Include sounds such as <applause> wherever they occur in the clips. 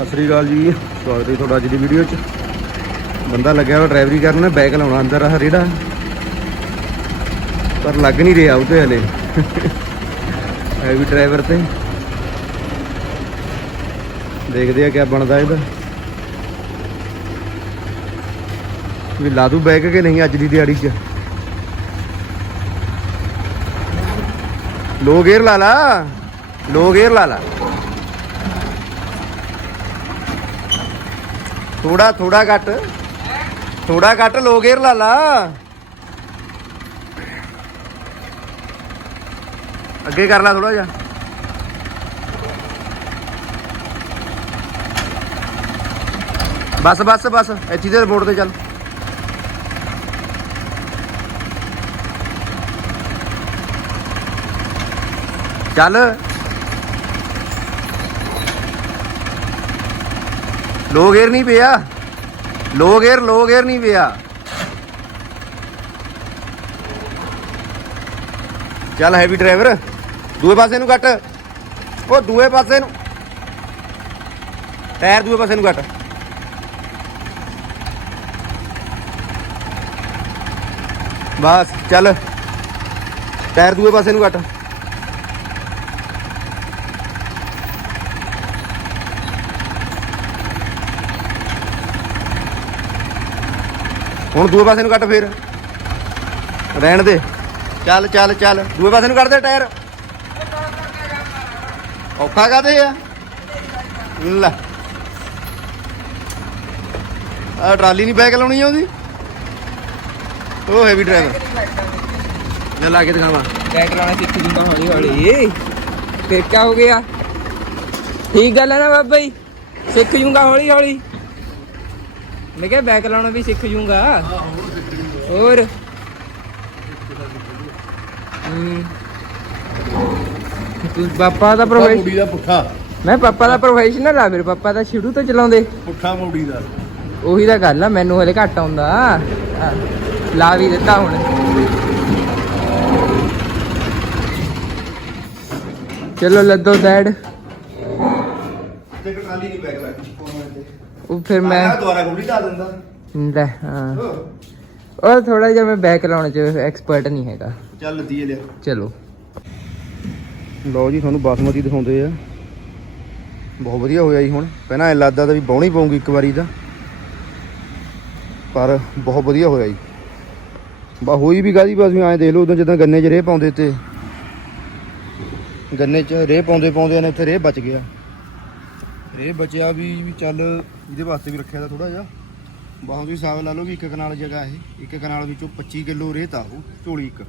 ਸਤਿ ਸ੍ਰੀ ਅਕਾਲ ਜੀ। ਸਵਾਗਤ ਹੈ ਤੁਹਾਡਾ ਅੱਜ ਦੀ ਵੀਡੀਓ 'ਚ। ਬੰਦਾ ਲੱਗਿਆ ਹੋਇਆ ਡਰਾਈਵਰੀ ਕਰਨ ਬੈਗ ਲਾਉਣਾ ਅੰਦਰ ਆ, ਰੇੜਾ। ਪਰ ਲੱਗ ਨਹੀਂ ਰਿਹਾ ਉਹ ਤੇ ਹਲੇ। ਹੈ ਡਰਾਈਵਰ ਤੇ। ਦੇਖਦੇ ਆ ਕਿਆ ਬਣਦਾ ਇਹਦਾ। ਵੀ ਲਾ ਦੂ ਬੈਕ ਕਿ ਨਹੀਂ ਅੱਜ ਦੀ ਦਿਹਾੜੀ 'ਚ? ਲੋ ਗੇਅਰ ਲਾ ਲਾ। ਲੋ ਗੇਅਰ ਲਾ ਲਾ। ਥੋੜਾ ਥੋੜਾ ਘੱਟ। ਥੋੜਾ ਘੱਟ ਲੋ ਗੇਅਰ ਲਾ ਲਾ। ਅੱਗੇ ਕਰ ਲਾ ਥੋੜਾ ਜਿਹਾ। ਬਸ ਬਸ ਬਸ, ਇੱਥੇ ਦੇ ਬੋਰਡ ਤੇ ਚੱਲ। ਚੱਲ। ਲੋ ਗੇਅਰ ਨਹੀਂ ਪਿਆ। ਲੋ ਗੇਅਰ ਲੋ ਗੇਅਰ ਨਹੀਂ ਪਿਆ। ਚੱਲ ਹੈਵੀ ਡਰਾਈਵਰ, ਦੂਏ ਪਾਸੇ ਨੂੰ ਕੱਟ। ਉਹ ਦੂਏ ਪਾਸੇ ਨੂੰ। ਟਾਇਰ ਦੂਏ ਪਾਸੇ ਨੂੰ ਕੱਟ। ਬਸ, ਚੱਲ। ਟਾਇਰ ਦੂਏ ਪਾਸੇ ਨੂੰ ਕੱਟ। ਹੁਣ ਦੂਏ ਪਾਸੇ ਨੂੰ ਕੱਟ ਫੇਰ। ਰਹਿਣ ਦੇ। ਚੱਲ ਚੱਲ ਚੱਲ। ਦੂਏ ਪਾਸੇ ਨੂੰ ਕੱਢ ਦੇ ਟਾਇਰ। ਔਖਾ ਕਾਦੇ ਆ? ਲੈ। ਆ ਟਰਾਲੀ ਨਹੀਂ ਬੈਕ ਲਾਉਣੀ ਆਉਂਦੀ ਉਹਦੀ। ਉਹ ਹੈਵੀ ਡਰਾਈਵਰ ਲੈ, ਲਾ ਕੇ ਦਿਖਾਵਾਂ। ਬੈਕ ਲਾਉਣਾ ਸਿੱਖ ਜੂਗਾ ਹੌਲੀ ਹੌਲੀ। ਫਿਰ ਕੀ ਹੋ ਗਿਆ। ਠੀਕ ਗੱਲ ਹੈ ਨਾ ਬਾਬਾ ਜੀ? ਸਿੱਖ ਜੂਗਾ ਹੌਲੀ ਹੌਲੀ। ਮੈਂ ਕਿਹਾ ਬੈਕ ਲਾਉਣਾ ਵੀ ਸਿੱਖ ਜੂਗਾ। ਹੋਰ? ਤੂੰ ਪਾਪਾ ਦਾ ਪ੍ਰੋਫੈਸ਼ਨ ਮੋੜੀ ਦਾ ਪੁੱਠਾ। ਮੈਂ ਪਾਪਾ ਦਾ ਪ੍ਰੋਫੈਸ਼ਨਲ ਆ ਮੇਰੇ ਪਾਪਾ ਤਾਂ ਸ਼ੁਰੂ ਤੋਂ ਚਲਾਉਂਦੇ। ਪੁੱਠਾ ਮੋੜੀ ਦਾ। ਉਹੀ ਤਾਂ ਗੱਲ ਆ ਮੈਨੂੰ ਹਲੇ ਘੱਟ ਆਉਂਦਾ। ਆ, ਲਾ ਵੀ ਦਿੱਤਾ ਹੁਣ। ਚਲੋ ਲੱਦੋ ਡੈਡ ਤੇ ਟਰਾਲੀ ਨਹੀਂ ਬੈਕ ਲਾ ਉਹ ਫਿਰ ਮੈਂ ਦੁਬਾਰਾ ਗੋਲੀ ਦਿੰਦਾ। ਲੈ ਹਾਂ। ਉਹ ਥੋੜਾ ਜਿਹਾ ਮੈਂ ਬੈਕ ਲਾਉਣ ਚ ਐਕਸਪਰਟ ਨਹੀਂ ਹੈਗਾ। ਚੱਲ ਲੱਦੀਏ ਲਿਆ। ਚਲੋ। ਲਓ ਜੀ ਤੁਹਾਨੂੰ ਬਾਸਮਤੀ ਦਿਖਾਉਂਦੇ ਆ। ਬਹੁਤ ਵਧੀਆ ਹੋਇਆ ਜੀ ਹੁਣ। ਪਹਿਲਾਂ ਐ ਲੱਗਦਾ ਤਾਂ ਵੀ ਬਾਉਣੀ ਪਊਗੀ ਇੱਕ ਵਾਰੀ ਤਾਂ। ਪਰ ਬਹੁਤ ਵਧੀਆ ਹੋਇਆ ਜੀ। ਬਾ ਹੋਈ ਵੀ ਗਾਦੀ ਬਸ ਵੀ ਐਂ ਦੇਖ ਲਓ ਉਦੋਂ ਜਦੋਂ ਗੰਨੇ 'ਚ ਰੇਹ ਪਾਉਂਦੇ ਤੇ। ਗੰਨੇ 'ਚ ਰੇਹ ਪਾਉਂਦੇ ਪਾਉਂਦੇ ਨੇ ਉੱਥੇ ਰੇਹ ਬਚ ਗਿਆ। ਇਹ ਬਚਿਆ ਵੀ ਵੀ ਚੱਲ ਇਹਦੇ ਵਾਸਤੇ ਵੀ ਰੱਖਿਆ ਦਾ ਥੋੜਾ ਜਿਹਾ। ਬਹੁਤ ਵੀ ਹਿਸਾਬ ਲਾ ਲਓ ਵੀ ਇੱਕ ਕਨਾਲ ਜਗ੍ਹਾ ਇਹ, ਇੱਕ ਕਨਾਲ ਵਿੱਚੋਂ 25 ਕਿਲੋ ਰੇਹ ਤਾ ਉਹ, ਝੋਲੀ ਇੱਕ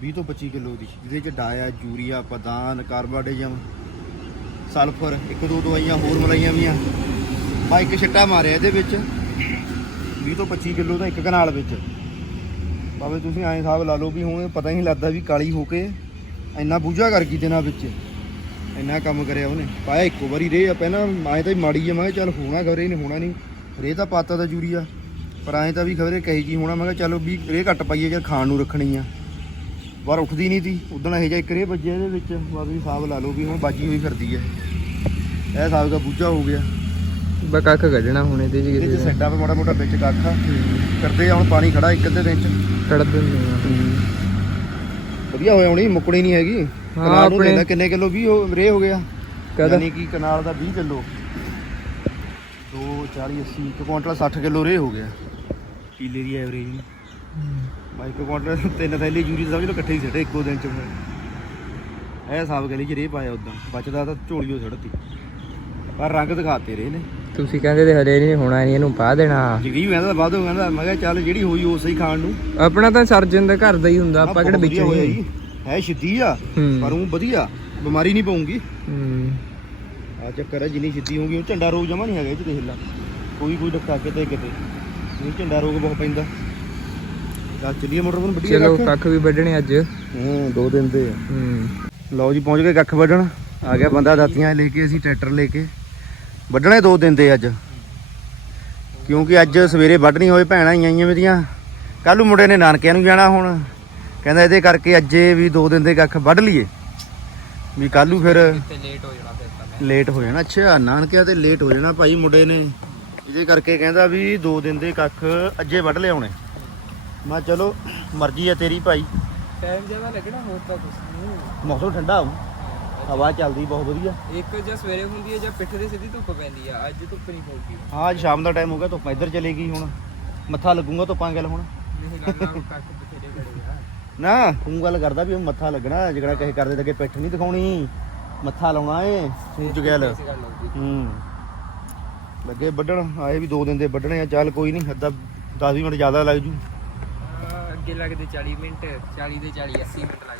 20 ਤੋਂ 25 ਕਿਲੋ ਦੀ, ਜਿਹਦੇ ਚ ਡਾਇਆ, ਯੂਰੀਆ ਪਦਾਨ ਕਾਰਬਾਈਡਜਮ ਸਲਫਰ, ਇੱਕ ਦੋ ਦਵਾਈਆਂ ਹੋਰ ਮਲਾਈਆਂ ਵੀਆਂ ਬਾ ਇੱਕ ਛਿੱਟਾ ਮਾਰਿਆ ਇਹਦੇ ਵਿੱਚ 20 ਤੋਂ 25 ਕਿਲੋ ਦਾ ਇੱਕ ਕਨਾਲ ਵਿੱਚ। ਭਾਵੇਂ ਤੁਸੀਂ ਐਂ ਹਿਸਾਬ ਲਾ ਲਓ ਵੀ ਹੁਣ ਪਤਾ ਹੀ ਨਹੀਂ ਲੱਗਦਾ ਵੀ ਕਾਲੀ ਹੋ ਕੇ ਇੰਨਾ ਬੂਝਾ ਕਰ ਗਈ ਦਿਨਾਂ ਵਿੱਚ। ਇੰਨਾ ਕੰਮ ਕਰਿਆ ਉਹਨੇ। ਪਾਇਆ ਇੱਕੋ ਵਾਰੀ ਰੇ ਆ ਪਹਿਲਾਂ ਐਂ ਤਾਂ ਮਾੜੀ ਆ ਮੈਂ ਕਿਹਾ ਚੱਲ ਹੋਣਾ ਖਬਰੇ ਨਹੀਂ ਹੋਣਾ ਨਹੀਂ। ਰੇ ਤਾਂ ਪਾਤਾ ਦਾ ਯੂਰੀਆ ਪਰ ਐਂ ਤਾਂ ਵੀ ਖਬਰੇ ਕਹੀ ਜੀ ਹੋਣਾ ਮੈਂ ਕਿਹਾ ਚਲੋ ਵੀ ਰੇ ਘੱਟ ਪਾਈਏ ਜਾਂ ਖਾਣ ਨੂੰ ਰੱਖਣੀ ਆ। ਬਾਹਰ ਉੱਠਦੀ ਨਹੀਂ ਤੀ ਉਦੋਂ ਇਹ ਜਿਹਾ ਇੱਕ ਰੇ ਵੱਜਿਆ ਇਹਦੇ ਵਿੱਚ ਬਸ ਵੀ ਹਿਸਾਬ ਲਾ ਲਓ ਵੀ ਹੁਣ ਬਾਜੀ ਹੋਈ ਫਿਰਦੀ ਹੈ ਇਹ ਹਿਸਾਬ ਦਾ ਬੂਝਾ ਹੋ ਗਿਆ। ਬਾ ਕੱਖ ਕੱਢਣਾ ਹੁਣ ਇਹਦੇ ਚ ਇਹਦੇ ਸੈੱਟਾਂ 'ਤੇ ਮਾੜਾ ਮੋਟਾ ਵਿੱਚ ਕੱਖ। ਆ। ਕਰਦੇ ਆ ਹੁਣ ਪਾਣੀ ਖੜਾ ਇੱਕ ਅੱਧੇ ਦਿਨ ਚ। ਕੱਢ ਦਿੰਦੇ ਆ। ਵਧੀਆ ਹੋਇਆ ਹੁਣੀ ਮੁੱਕਣੀ ਨਹੀਂ ਹੈਗੀ। ਹਾਂ, ਕਨਾਲ ਨੂੰ ਲੈਂਦਾ ਕਿੰਨੇ ਕਿਲੋ 20 ਰੇ ਹੋ ਗਿਆ। ਯਾਨੀ ਕਿ ਕਨਾਲ ਦਾ 20 ਕਿਲੋ। 2 40 80 ਇੱਕ ਕੁਆਂਟਲ 60 ਕਿਲੋ ਰੇ ਹੋ ਗਿਆ। ਕਿੱਲੇ ਦੀ ਐਵਰੇਜ ਬਾਈ ਇੱਕ ਕੁਆਂਟਲ <laughs> ਤਿੰਨ ਥੈਲੇ ਜੂਰੀ ਸਮਝ ਲਓ ਇਕੱਠੇ ਹੀ ਸਿੱਟੇ ਇੱਕੋ ਦਿਨ ਚ ਇਹ ਹਿਸਾਬ ਗਲੀ ਚ ਰੇ ਪਾਇਆ ਉਦਾਂ ਬਚਦਾ ਤਾਂ ਝੋਲੀਓ ਸੜਤੀ ਪਰ ਰੰਗ ਦਿਖਾਤੇ ਰੇ ਨੇ ਤੁਸੀਂ ਕਹਿੰਦੇ ਤੇ ਹਲੇ ਨਹੀਂ ਹੋਣਾ ਨਹੀਂ ਇਹਨੂੰ ਪਾ ਦੇਣਾ। ਜਗੀ ਕਹਿੰਦਾ ਬਾਦੋਂ ਕਹਿੰਦਾ ਮੈਂ ਕਿਹਾ ਚੱਲ ਜਿਹੜੀ ਹੋਈ ਉਸੇ ਹੀ ਖਾਣ ਨੂੰ। ਆਪਣਾ ਤਾਂ ਸਰਜਨ ਦਾ ਘਰ ਦਾ ਹੀ ਹੁੰਦਾ ਆਪਾਂ ਕਿਹੜਾ ਵਿੱਚ ਹੋਇਆ ਨਹੀਂ ਜੀ। ਹੈ ਛਿੱਦੀ ਆ ਹੂੰ। ਪਰ ਉਹ ਵਧੀਆ ਬਿਮਾਰੀ ਨਹੀਂ ਪਊਗੀ। ਹੂੰ। ਆ ਚੱਕਰ ਹੈ ਜਿੰਨੀ ਛਿੱਦੀ ਹੋਊਗੀ ਉਹ ਝੰਡਾ ਰੋਗ ਜਮਾ ਨਹੀਂ ਹੈਗਾ ਇਹ ਚ ਦੇਖ ਲਾ। ਕੋਈ ਕੋਈ ਡੱਕਾ ਕਿਤੇ ਕਿਤੇ ਇਹ ਝੰਡਾ ਰੋਗ ਬਹੁਤ ਪੈਂਦਾ। ਚੱਲ ਚੱਲੀਏ ਮੋਟਰ ਨੂੰ ਵੱਢੀਏ ਚਲੋ ਕੱਖ ਕੱਖ ਵੀ ਵੱਢਣੇ ਅੱਜ। ਹੂੰ ਦੋ ਦਿਨ ਦੇ ਆ। ਹੂੰ। ਲਓ ਜੀ ਪਹੁੰਚ ਗਏ ਕੱਖ ਵੱਢਣ। ਆ ਗਿਆ ਬੰਦਾ ਦਾਤੀਆਂ ਲੈ ਕੇ ਅਸੀਂ ਟਰੈਕਟਰ ਲੈ ਕੇ। ਵੱਢਣੇ ਦੋ ਦਿਨ ਦੇ ਅੱਜ। ਕਿਉਂਕਿ ਅੱਜ ਸਵੇਰੇ ਵੱਢ ਨਹੀਂ ਹੋਏ ਭੈਣਾਂ ਹੀ ਆਈਆਂ ਮੇਰੀਆਂ। ਕੱਲ ਨੂੰ ਮੁੰਡੇ ਨੇ ਨਾਨਕਿਆਂ ਨੂੰ ਜਾਣਾ ਹੁਣ। ਕਹਿੰਦਾ ਇਹਦੇ ਕਰਕੇ ਅੱਜੇ ਵੀ ਦੋ ਦਿਨ ਦੇ ਕੱਖ ਵੱਢ ਲਈਏ। ਵੀ ਕੱਲ ਨੂੰ ਫਿਰ ਲੇਟ ਹੋ ਜਾਣਾ ਫਿਰ ਤਾਂ ਲੇਟ ਹੋ ਜਾਣਾ। ਅੱਛਾ ਨਾਨਕਿਆ ਤੇ ਲੇਟ ਹੋ ਜਾਣਾ ਭਾਈ ਮੁੰਡੇ ਨੇ। ਇਹਦੇ ਕਰਕੇ ਕਹਿੰਦਾ ਵੀ 2 ਦਿਨ ਦੇ ਕੱਖ ਅੱਜੇ ਵੱਢ ਲਿਆਉਣੇ ਮੈਂ ਚਲੋ ਮਰਜ਼ੀ ਆ ਤੇਰੀ ਭਾਈ। ਟਾਈਮ ਜ਼ਿਆਦਾ ਲੱਗਣਾ ਹੋਰ ਤਾਂ ਕੁਝ ਨਹੀਂ। ਮੌਸਮ ਠੰਡਾ ਹੋ ਹਵਾ ਚੱਲਦੀ ਬਹੁਤ ਵਧੀਆ। ਇੱਕ ਜਾਂ ਸਵੇਰੇ ਹੁੰਦੀ ਹੈ ਜਾਂ ਪਿੱਠ ਦੇ ਸਿੱਧੀ ਧੁੱਪ ਪੈਂਦੀ ਆ ਅੱਜ ਧੁੱਪ ਨਹੀਂ ਪਊਗੀ। ਹਾਂ ਅੱਜ ਸ਼ਾਮ ਦਾ ਟਾਈਮ ਹੋ ਗਿਆ ਧੁੱਪ ਇੱਧਰ ਚਲੇ ਗਈ ਹੁਣ। ਮੱਥਾ ਲੱਗੂਗਾ ਧੁੱਪਾਂ ਗੱਲ ਹੁਣ। ਨਹੀਂ ਲੱਗਣਾ ਉਹ ਕੱਖ ਬਥੇਰੇ ਖੜੇ ਆ। ਨਾ ਤੂੰ ਗੱਲ ਕਰਦਾ ਵੀ ਮੱਥਾ ਲੱਗਣਾ ਜਿਹੜਾ ਕਿਸੇ ਕਰਦੇ ਤੇ ਅੱਗੇ ਪਿੱਠ ਨਹੀਂ ਦਿਖਾਉਣੀ। ਮੱਥਾ ਲਾਉਣਾ ਏ ਸੂਰਜ ਗੈਲ ਹੂੰ। ਲੱਗੇ ਵੱਢਣ ਆਏ ਵੀ 2 ਦਿਨ ਦੇ ਵੱਢਣੇ ਆ ਚੱਲ ਕੋਈ ਨਹੀਂ ਅੱਧਾ 10 ਮਿੰਟ ਜ਼ਿਆਦਾ ਲੱਗ ਜੂ। ਅੱਗੇ ਲੱਗਦੇ 40 ਮਿੰਟ 40 ਦੇ 40 80 ਮਿੰਟ ਲੱਗ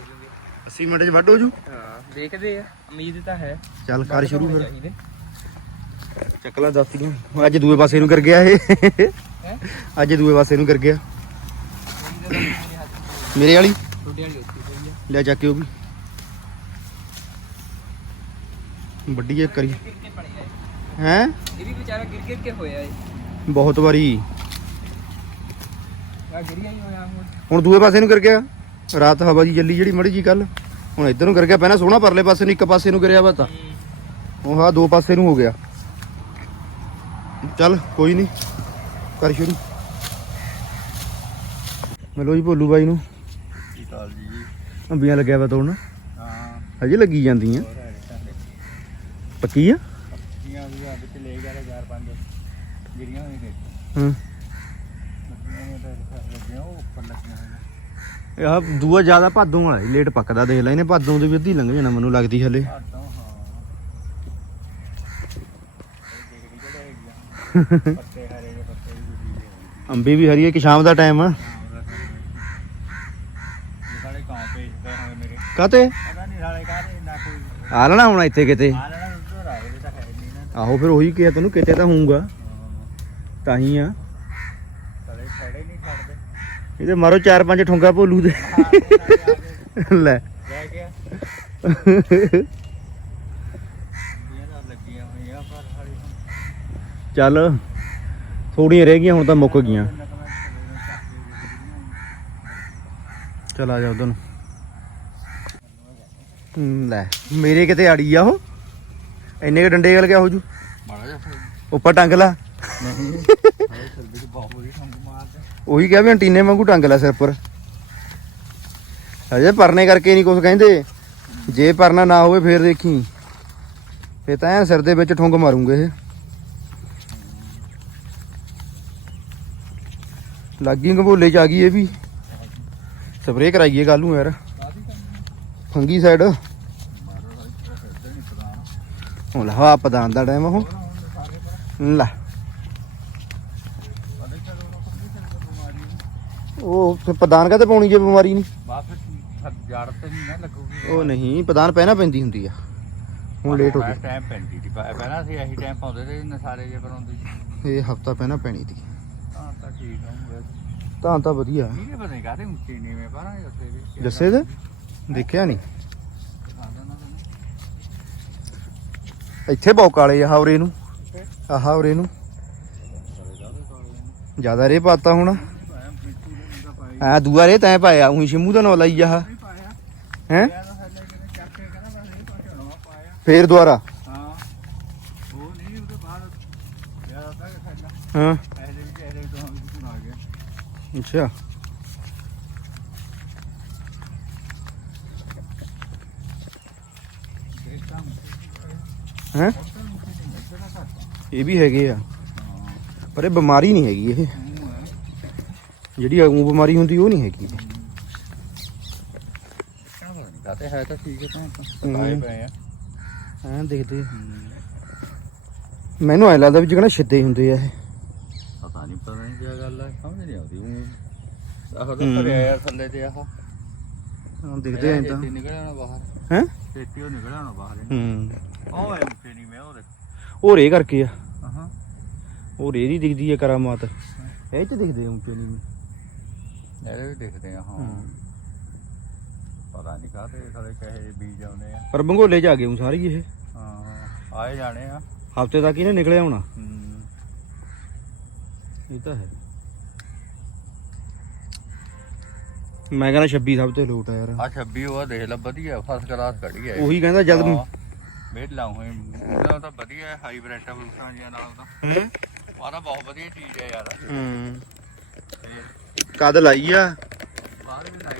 80 ਮਿੰਟ 'ਚ ਵੱਢ ਹੋ ਜੂ। ਹਾਂ ਦੇਖਦੇ ਆ ਉਮੀਦ ਤਾਂ ਹੈ। ਚੱਲ ਕਰ ਸ਼ੁਰੂ ਫਿਰ। ਚਾਹੀਦੇ। ਚੱਕ ਲੈ ਦਾਤੀਆਂ। ਅੱਜ ਦੂਏ ਪਾਸੇ ਨੂੰ ਕਰ ਗਿਆ ਇਹ। ਹੈ? ਅੱਜ ਦੂਏ ਪਾਸੇ ਨੂੰ ਕਰ ਗਿਆ। ਮੇਰੇ ਵਾਲੀ? ਛੋਟੇ ਵਾਲੀ ਉੱਤੀ ਪਈ ਆ। ਲੈ ਚੱਕ ਕੇ ਉਹ ਵੀ। ਵੱਡੀ ਇੱਕ ਕਰੀ ਗਿਰ ਕੇ ਪੜਿਆ ਇਹ। ਹੈ? ਇਹ ਵੀ ਵਿਚਾਰਾ ਗਿਰ ਗਿਰ ਕੇ ਹੋਇਆ ਏ ਬਹੁਤ ਵਾਰੀ। ਆ ਗਿਰਿਆ ਹੀ ਹੋਇਆ ਹੁਣ। ਹੁਣ ਦੂਏ ਪਾਸੇ ਨੂੰ ਕਰ ਗਿਆ। ਰਾਤ ਹਵਾ ਜੀ ਚੱਲੀ ਜਿਹੜੀ ਮੜੀ ਜੀ ਕੱਲ ਹੁਣ ਇੱਧਰ ਨੂੰ ਕਰ ਗਿਆ ਪਹਿਲਾਂ ਸੋਹਣਾ ਪਰਲੇ ਪਾਸੇ ਨੂੰ ਇੱਕ ਪਾਸੇ ਨੂੰ ਕਰਿਆ ਵਾ ਤਾਂ। ਉਹ ਹਾਂ ਦੋ ਪਾਸੇ ਨੂੰ ਹੋ ਗਿਆ। ਚੱਲ ਕੋਈ ਨਹੀਂ ਕਰ ਸ਼ੁਰੂ। ਮਿਲੋ ਜੀ ਭੋਲੂ ਬਾਈ ਨੂੰ। ਕੀ ਕਾਲ ਜੀ? ਅੰਬੀਆਂ ਲੱਗਿਆ ਵਾ ਤੋੜਨ। ਹਾਂ। ਹਜੇ ਲੱਗੀ ਜਾਂਦੀਆਂ। ਪੱਕੀ ਆ? ਜੀਆਂ ਵੀ ਆ ਵਿੱਚ ਲੈ ਗਿਆ ਚਾਰ ਪੰਜ। ਜਿਹੜੀਆਂ ਹੋਈ ਨੇ। ਹਾਂ। ਲੱਗੀਆਂ ਨੇ ਤਾਂ ਲੱਗੀਆਂ ਉਹ ਉੱਪਰ ਲੱਗੀਆਂ ਹੋਈਆਂ। ਆਹ ਦੂਆ ਜ਼ਿਆਦਾ ਭਾਦੋਂ ਵਾਲਾ ਲੇਟ ਪੱਕਦਾ, ਦੇਖ ਲੈ, ਇਹਨੇ ਭਾਦੋਂ ਦੇ ਵੀ ਅੱਧੀ ਲੰਘ ਜਾਣਾ ਮੈਨੂੰ ਲੱਗਦੀ ਹਲੇ। ਆਦੋਂ ਹਾਂ ਪੱਤੇ ਹਰੇ ਦੇ ਪੱਤੇ ਵੀ ਅੰਬੀ ਵੀ ਹਰੀ ਹੈ ਕਿ ਸ਼ਾਮ ਦਾ ਟਾਈਮ ਆ? ਹਾਂ ਉਹਦਾ ਕਾਂ ਪੇਜਦੇ ਹੋਏ ਮੇਰੇ ਕਾਤੇ ਪਤਾ ਨਹੀਂ ਸਾਲੇ ਕਾਹਦੇ ਨਾ ਕੋਈ ਆ ਲੈਣਾ ਹੁਣ ਇੱਥੇ ਕਿਤੇ। ਆ ਲੈਣਾ ਉੱਧਰ ਆ ਇਹਦੇ ਤਾਂ ਹੈ ਨਹੀਂ ਨਾ ਆਹੋ, ਫਿਰ ਉਹੀ ਕਿਹਾ ਤੈਨੂੰ, ਕਿਤੇ ਤਾਂ ਹੋਊਗਾ। ਤਾਂ ਹੀ ਆ ਸਾਲੇ ਛੜੇ ਨਹੀਂ ਛੱਡਦੇ ਇਹਦੇ ਮਾਰੋ ਚਾਰ ਪੰਜ ਠੁੰਗਾ ਭੋਲੂ ਦੇ। ਲੈ। ਗਿਆ ਚੱਲ ਥੋੜੀਆਂ ਰਹਿ ਗਈਆਂ ਹੁਣ ਤਾਂ ਮੁੱਕ ਗਈਆਂ। ਚਲ ਆ ਜਾ ਉਧਰ ਨੂੰ। ਲੈ ਮੇਰੇ ਕਿਤੇ ਆੜੀ ਆ ਉਹ। ਇੰਨੇ ਕ ਡੰਡੇ ਗਲ ਗਿਆ ਹੋ ਜੂ। ਮਾੜਾ ਫਿਰ। ਉੱਪਰ ਟੰਗ ਲਾ। ਨਹੀਂ ਹਾਏ ਸਰਦੀ ਚ ਬਹੁਤ ਮਾਰਦਾ ਉਹੀ ਕਿਹਾ ਵੀ ਅੰਟੀਨੇ ਵਾਂਗੂ ਟੰਗ ਲੈ ਸਿਰ ਪਰ ਹਜੇ ਪਰਨੇ ਕਰਕੇ ਨਹੀਂ ਕੁਝ ਕਹਿੰਦੇ। ਜੇ ਪਰਨਾ ਨਾ ਹੋਵੇ ਫੇਰ ਦੇਖੀ। ਫੇ ਤਾਂ ਐਂ ਸਿਰ ਦੇ ਵਿੱਚ ਠੁੰਗ ਮਾਰੂਗੇ ਇਹ। ਲੱਗੀ ਘਬੋਲੇ ਚ ਆ ਗਈ ਇਹ ਵੀ। ਸਪਰੇਅ ਕਰਾਈਏ ਕੱਲ ਨੂੰ ਯਾਰ। ਫੰਗੀ ਸਾਈਡ ਮਾਰੋ ਹਾਈ ਫਿਰਦੇ ਹੁਣ ਲਾ ਪਦਾਨ ਦਾ ਟਾਈਮ ਉਹ। ਹੁਣ ਲੈ ਪਤਾ ਚੱਲੋ ਨਾ ਕੋਈ ਚੱਲ ਬਿਮਾਰੀ ਉਹ ਫਿਰ ਪਦਾਨ ਕਾਤੇ ਪਾਉਣੀ ਜੇ ਬਿਮਾਰੀ ਨਹੀਂ? ਬਾਪ ਜੜ ਤੇ ਨਹੀਂ ਨਾ ਲੱਗੂਗੀ। ਉਹ ਨਹੀਂ ਪਦਾਨ ਪਹਿਣਾ ਪੈਂਦੀ ਹੁੰਦੀ ਆ। ਹੁਣ ਲੇਟ ਹੋ ਗਈ। ਟਾਈਮ ਪੈਂਦੀ ਦੀ ਪਹਿਲਾਂ ਸੀ ਇਹੀ ਟਾਈਮ ਪਾਉਂਦੇ ਤੇ ਨਸਾਰੇ ਜੇ ਪਰਾਉਂਦੇ ਸੀ। ਇਹ ਹਫਤਾ ਪਹਿਣਾ ਪੈਣੀ ਦੀ ਤਾਂ ਤਾਂ ਠੀਕ ਆ ਤਾਂ ਤਾਂ ਵਧੀਆ। ਠੀਕ ਹੈ ਪਤਾ ਨਹੀਂ ਕਾਹਦੇ ਉੱਚੀ ਨੀਵੇਂ ਪਰ ਉੱਥੇ ਜੱਸੇ ਦੇ? ਦੇਖਿਆ ਨਹੀਂ। ਇੱਥੇ ਬੌਕ ਵਾਲੇ ਆ ਹਾਵਰੇ ਨੂੰ। ਆਹ ਹਾਵਰੇ ਨੂੰ। ਜ਼ਿਆਦਾ ਰੇ ਪਾਤਾ ਹੁਣ ਪਾਇਆ ਮਿੱਟੂ ਨੇ ਮੁੰਡਾ ਪਾਇਆ ਆ ਦੂਆ ਰੇ ਤੈਂ ਪਾਇਆ, ਉਹੀ ਸ਼ਿਮੂ ਦਾ ਨਾਂ ਲਾਈ ਆਹ। ਨਹੀਂ ਪਾਇਆ ਹੈ? ਫੇਰ ਦੁਬਾਰਾ? ਹਾਂ। ਉਹ ਨਹੀਂ ਉਹਦੇ ਬਾਅਦ ਪਿਆ ਤਾਂ ਸਾਡਾ ਹਾਂ ਇਹਦੇ ਵਿੱਚ ਇਹਦੇ ਵਿੱਚ ਹੁਣ ਗਿਆ ਅੱਛਾ। ਦੇਖਾਂ ਹੈ? ਇਹ ਵੀ ਹੈਗੇ ਆ। ਪਰ ਇਹ ਬਿਮਾਰੀ ਨਹੀਂ ਹੈਗੀ ਇਹ। ਜਿਹੜੀ ਉਹ ਬਿਮਾਰੀ ਹੁੰਦੀ ਉਹ ਨਹੀਂ ਹੈਗੀ। ਕਾਤੇ ਹੈ ਤਾਂ ਠੀਕ ਹੈ ਤਾਂ। ਹੂੰ। ਪਾਏ ਆ। ਐਂ ਦੇਖਦੇ ਮੈਨੂੰ ਐ ਲੱਗਦਾ ਵੀ ਜਿਹੜਾ ਛਿੱਦੇ ਹੁੰਦੇ ਆ ਇਹ। ਪਤਾ ਨਹੀਂ ਪਤਾ ਨਹੀਂ ਕੀ ਗੱਲ ਹੈ ਸਮਝ ਨਹੀਂ ਆਉਂਦੀ ਉਹ ਆਹ ਤਾਂ ਹੂੰ। ਭਰਿਆ ਯਾਰ ਥੱਲੇ ਤੇ ਆਹ। ਹਾਂ ਦਿਖਦੇ ਐ ਤਾਂ ਛੇਤੀ ਨਿਕਲਿਆ ਨਾ ਬਾਹਰ। ਹੈ? ਛੇਤੀ ਉਹ ਨਿਕਲਿਆ ਨਾ ਬਾਹਰ ਹੂੰ। ਉਹ ਐ ਮੁੱਕੇ ਨਹੀਂ ਮੈਂ ਉਹ ਦੇਖ ਉਹ ਰੇ ਕਰਕੇ ਆ। ਉਹ ਰੇ ਦੀ ਦਿਖਦੀ ਹੈ ਕਰਾਮਾਤ। ਇਹ ਚ ਦਿਖਦੇ ਆ ਉੱਚੇ ਨਹੀਂ ਇਹਦੇ ਵੀ ਦਿਖਦੇ ਆ ਹਾਂ। ਪਤਾ ਨਹੀਂ ਕਾਹਤੇ ਖਲੇ ਕਹੇ ਜਿਹੇ ਬੀਜ ਆਉਂਦੇ ਆ। ਪਰ ਬੰਗੋਲੇ ਚ ਆ ਗਏ ਹੂੰ ਸਾਰੀ ਇਹ। ਹਾਂ ਆਏ ਜਾਣੇ ਆ। ਹਫ਼ਤੇ ਤੱਕ ਇਹਨੇ ਨਿਕਲਿਆ ਹੋਣਾ। ਹੂੰ। ਇਹ ਤਾਂ ਹੈ। ਮੈਂ ਕਹਿੰਦਾ 26 ਸਭ ਤੋਂ ਲੋਟ ਆ ਯਾਰ। ਆ 26 ਉਹ ਦੇਖ ਲੈ ਵਧੀਆ ਫਸਟ ਕਲਾਸ ਖੜੀ ਹੈ ਉਹੀ ਕਹਿੰਦਾ ਜਦ ਹਾਂ। ਵੇਲਾ ਹੋਏ ਇਹਦਾ ਤਾਂ ਵਧੀਆ ਹਾਈਬ੍ਰਿਡ ਆ ਬੂਟਾਂ ਜਿਹਾ ਨਾਲ ਤਾਂ। ਹੂੰ? ਆਹ ਤਾਂ ਬਹੁਤ ਵਧੀਆ ਚੀਜ਼ ਹੈ ਯਾਰ। ਹੂੰ। ਤੇ ਕਦ ਲਾਈ ਆ? ਬਾਹਰ ਆ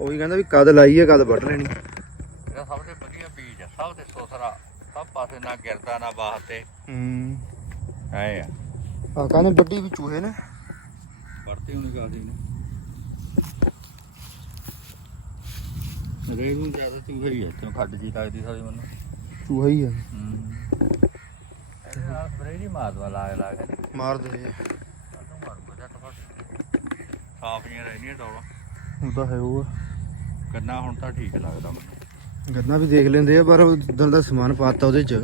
ਉਹੀ ਕਹਿੰਦਾ ਵੀ ਕਦ ਲਾਈ ਆ ਕਦ ਵੱਢ ਲੈਣੀ। ਇਹਦਾ ਸਭ ਤੋਂ ਵਧੀਆ ਬੀਜ ਆ ਸਭ ਤੋਂ ਸੋਸਰਾ ਸਭ ਪਾਸੇ ਨਾ ਗਿਰਦਾ ਨਾ ਬਾਹ ਤੇ। ਹੂੰ। ਐ ਆ। ਆ ਕਾਨੇ ਵੱਡੀ ਵੀ ਚੂਹੇ ਨੇ। ਵਰਤੇ ਹੁਣ ਗਾਦੀ ਨੇ? ਰੇ ਨੂੰ ਜ਼ਿਆਦਾ ਤੂੰ ਗਈ ਹੈ ਤੈਨੂੰ ਖੱਡ ਜੀ ਲੱਗਦੀ ਸਾਰੀ ਮੈਨੂੰ। ਚੂਹਾ ਹੀ ਆ। ਹੂੰ। ਨਾਲ ਸਪਰੇ ਨਹੀਂ ਮਾਰਦਾ ਲਾ ਲਾ ਕੇ ਮਾਰ ਦੇ ਤੂੰ ਮਾਰ ਬਜਾ ਟਫਾ ਸਾਫੀਆਂ ਰਹਿਣੀਆਂ ਡੋਲਾ ਉਹ ਤਾਂ ਹੈ ਉਹ। ਕੰਨਾ ਹੁਣ ਤਾਂ ਠੀਕ ਲੱਗਦਾ। ਮੈਨੂੰ ਗੰਨਾ ਵੀ ਦੇਖ ਲੈਂਦੇ ਆ ਪਰ ਉਦੋਂ ਦਾ ਸਮਾਨ ਪਾਤਾ ਉਹਦੇ ਚ।